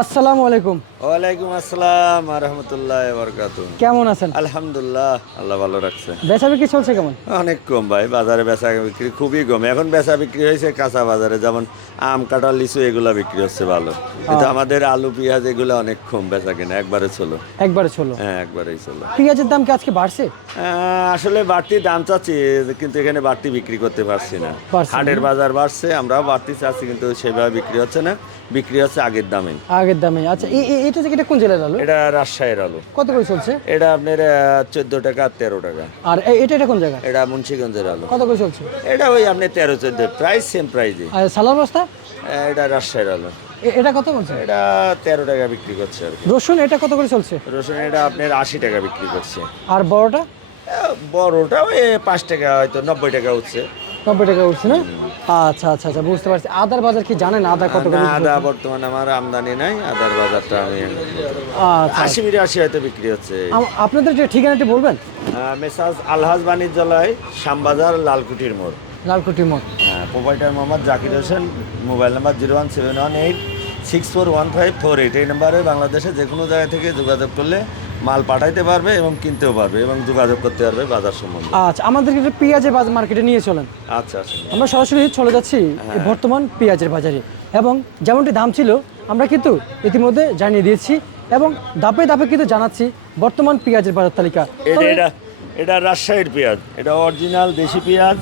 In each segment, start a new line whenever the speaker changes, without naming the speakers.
আসসালামু আলাইকুম।
ওয়ালাইকুম আসসালাম রহমতুল্লাহ বরকাত
কেমন আছেন?
আলহামদুলিল্লাহ আল্লাহ ভালো রাখছে।
বেচা বিক্রি চলছে কেমন?
অনেক কম ভাই বাজারে বেচা বিক্রি খুবই কম। এখন বেচা বিক্রি হয়েছে কাঁচা বাজারে যেমন আম কাঁঠাল লিচু এগুলা বিক্রি হচ্ছে ভালো। কিন্তু আমাদের আলু পেঁয়াজ এগুলো অনেক কম বেচা কিনা একবারে চলো।
একবারে চলো।
হ্যাঁ একবারেই চলো।
পেঁয়াজের দাম কি আজকে বাড়ছে?
আসলে বাড়তি দাম চাচ্ছি কিন্তু এখানে বাড়তি বিক্রি করতে পারছি না।
পারছি না।
হাটের বাজার বাড়ছে আমরাও বাড়তি চাচ্ছি কিন্তু সেভাবে বিক্রি হচ্ছে না। বিক্রি হচ্ছে আগের দামে।
আগের দামে। আচ্ছা এটা থেকে এটা কোন জেলার আলু?
এটা রাজশাহীর আলু।
কত করে চলছে?
এটা আপনার চোদ্দ টাকা তেরো টাকা।
আর এটা এটা কোন জায়গা?
এটা মুন্সিগঞ্জের আলু।
কত করে চলছে?
এটা ওই আপনি তেরো চোদ্দ প্রাইস সেম প্রাইজে
আর সালার বস্তা?
এটা রাজশাহীর আলু।
এটা কত বলছে?
এটা তেরো টাকা বিক্রি করছে আর
রসুন এটা কত করে চলছে?
রসুন এটা আপনার আশি টাকা বিক্রি করছে।
আর বড়টা?
বড়টা ওই পাঁচ টাকা হয়তো নব্বই টাকা উঠছে।
নব্বই টাকা উঠছে না? আচ্ছা আচ্ছা আচ্ছা বুঝতে পারছি। আদার বাজার কি জানেন আদা কত করে
আদা বর্তমানে আমার আমদানি নাই আদার বাজারটা আমি
আচ্ছা।
আশি হয়তো বিক্রি হচ্ছে।
আপনাদের যে ঠিকানাটি বলবেন?
মেসাজ আলহাজ বাণিজ্যালয় শ্যামবাজার লালকুটির মোড়।
লালকুটি মোড়।
হ্যাঁ provider Mohammad Zakir Hossain mobile number zero one seven one eight six four one five four eight. এই নাম্বারে বাংলাদেশে যে কোনো জায়গা থেকে যোগাযোগ করলে মাল পাঠাইতে পারবে এবং কিনতেও পারবে এবং যোগাযোগ করতে পারবে বাজার সম্বন্ধে।
আচ্ছা আমাদেরকে একটু পেঁয়াজের বাজার মার্কেটে নিয়ে চলেন।
আচ্ছা আচ্ছা।
আমরা সরাসরি চলে যাচ্ছি এই বর্তমান পেঁয়াজের বাজারে। এবং যেমনটি দাম ছিল আমরা কিন্তু ইতিমধ্যে জানিয়ে দিয়েছি এবং দাপে দাপে কিন্তু জানাচ্ছি বর্তমান পেঁয়াজের বাজার তালিকা।
এটা এটা এটা রাজশাহীর পেঁয়াজ। এটা অরিজিনাল দেশি পেঁয়াজ।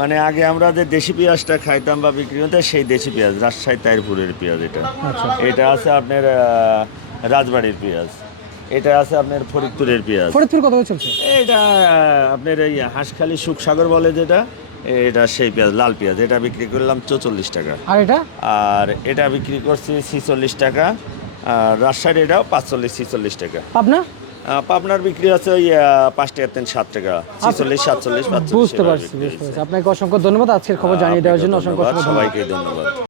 মানে আগে আমরা যে দেশি পেঁয়াজটা খাইতাম বা বিক্রি হতো সেই দেশি পেঁয়াজ রাজশাহী তাইরপুরের পেঁয়াজ এটা।
আচ্ছা।
এটা আছে আপনার রাজবাড়ির পেঁয়াজ। এটা আছে আপনার ফরিদপুরের পেঁয়াজ।
ফরিদপুর কত চলছে?
এটা আপনার এই হাঁসখালি সুখসাগর বলে যেটা এটা সেই পেঁয়াজ লাল পেঁয়াজ। এটা বিক্রি করলাম চৌচল্লিশ টাকা।
আর এটা?
আর এটা বিক্রি করছি ছিচল্লিশ টাকা। আর রাজশাহীর এটাও পাঁচচল্লিশ ছিচল্লিশ টাকা।
পাবনা?
পাবনার বিক্রি আছে ওই পাঁচ টাকা তিন সাত টাকা। ছিচল্লিশ সাতচল্লিশ
বুঝতে পারছি আপনাকে অসংখ্য ধন্যবাদ আজকের খবর জানিয়ে দেওয়ার জন্য অসংখ্য
সবাইকে ধন্যবাদ।